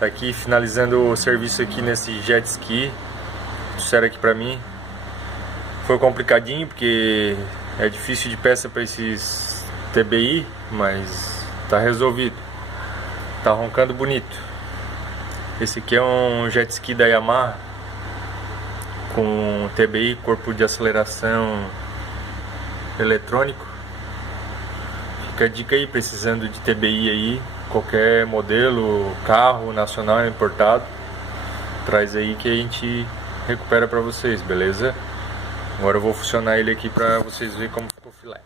Tá aqui finalizando o serviço aqui nesse jet ski. Trouxeram aqui pra mim. Foi complicadinho porque é difícil de peça para esses TBI, mas tá resolvido. Tá roncando bonito. Esse aqui é um jet ski da Yamaha com TBI, corpo de aceleração eletrônico. Fica a dica aí, precisando de TBI aí, qualquer modelo, carro, nacional, importado, traz aí que a gente recupera pra vocês, beleza? Agora eu vou funcionar ele aqui pra vocês verem como ficou o filé.